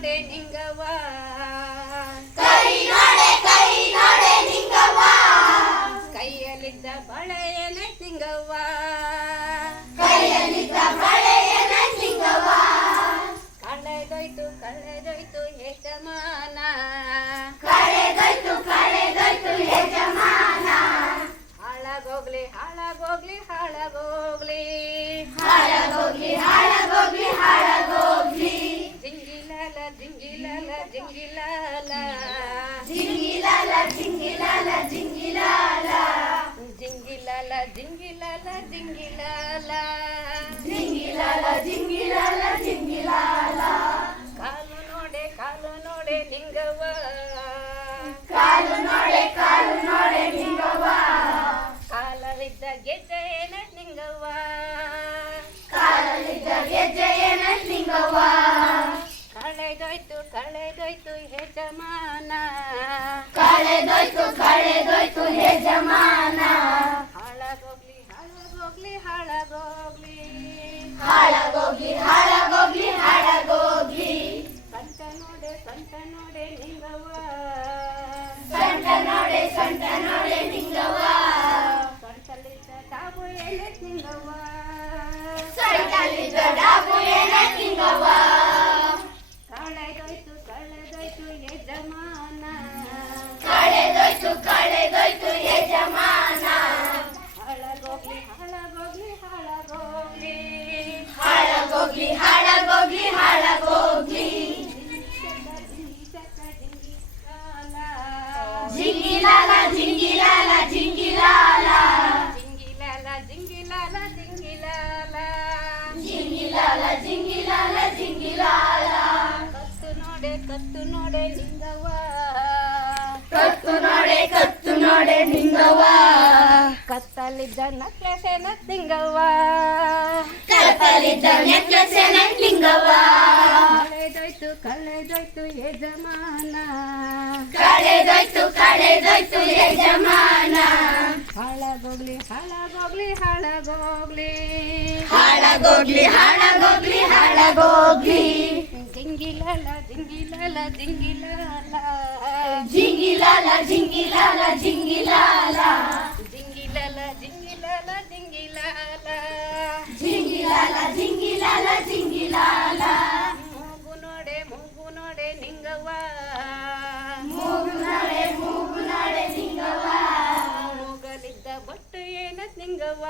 ನೋಡೆ ನಿಂಗವ್ವ ಕೈ ನೋಡೆ ನಿಂಗವ್ವ ಕೈಯಲ್ಲಿದ್ದ ಬಳೆಯನೆ ನಿಂಗವ್ವ ಕೈಯಲ್ಲಿದ್ದ ಬಳೆಯನ ನಿಂಗವ್ವ ಕಳೆದೋಯ್ತು ಯಜಮಾನ ಕಳೆದೋಯ್ತು ಯಜಮಾನ ಹಾಳಾಗೋಗ್ಲಿ ಹಾಳಾಗೋಗ್ಲಿ ಜಿಂಗಿಲಾಲ ಜಿಂಗಿಲಾಲ ಜಿಂಗಿಲಾಲ ಕಾಲು ನೋಡೆ ನಿಂಗವ್ವ ಕಾಲು ನೋಡೆ ನಿಂಗವ್ವ ಕಾಲವಿದ್ದ ಗೆಜ್ಜೆಯನ ನಿಂಗವ್ವ ಕಾಲಲ್ಲಿದ್ದ ಗೆಜ್ಜೆಯನ ನಿಂಗವ್ವ ಕಳೆದೋಯ್ತು ಯಜಮಾನ ಕಳೆದೋಯ್ತು ಯಜಮಾನ ಹಾಳಾಗೋಗ್ಲಿ ಸಂತ ನೋಡೆ ನಿಂಗವ್ವ ಸಂಟ ನೋಡೆ ನಿಂಗವ್ವ ಸಂತಲಿದ್ದ ತಾವು ಎಲೆ ನಿಂಗವ್ವ ಸಂಟಲಿದ್ದ ಡಾಬು ಏನ ನಿಂಗವ್ವ ಕಳೆದೋಯ್ತು ಯಜಮಾನ ಕಳೆದೋಯ್ತು ಯಜಮಾನ ಹಾಳಾಗೋಗ್ಲಿ ಜಿಂಗಿಲಾಲ ಜಿಂಗಿಲಾಲ ಕತ್ತು ನೋಡೆ ನಿಂಗವ್ವ ಕತ್ತು ನೋಡೆ ನಿಂಗವ್ವ ಕತ್ತಲಿದ್ದ ನಕ್ಲೆಸೆನ ನಿಂಗವ್ವ ಕತ್ತಲಿದ್ದ ನೆಕ್ಲೆಸೆನ ನಿಂಗವ್ವ ಕಳೆದೋಯ್ತು ಯಜಮಾನ ಕಳೆದೋಯ್ತು ಯಜಮಾನ ಹಾಳಾಗೋಗ್ಲಿ ಜಿಂಗಿಲಾಲ ಜಿಂಗಿಲಾಲ ಮೂಗು ನೋಡೆ ನಿಂಗವ್ವ ಮೂಗು ನೋಡೆ ನಿಂಗವ್ವ ಮೂಗಲಿದ್ದ ಬಟ್ಟು ಏನ ನಿಂಗವ್ವ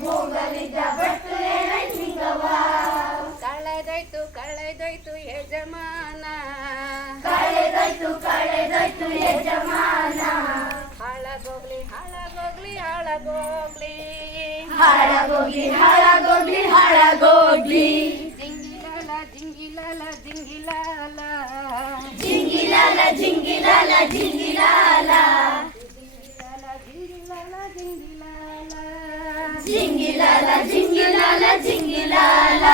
ಮೂಗಲಿದ್ದ ಬಟ್ಟು ಏನ ನಿಂಗವ್ವ ಕಳೆದೋಯ್ತು ಯಜಮಾನ ಕಳೆದೋಯ್ತು ಯಜಮಾನ ಹಾಳಾಗೋಗ್ಲಿ ಜಿಂಗಿಲಾಲ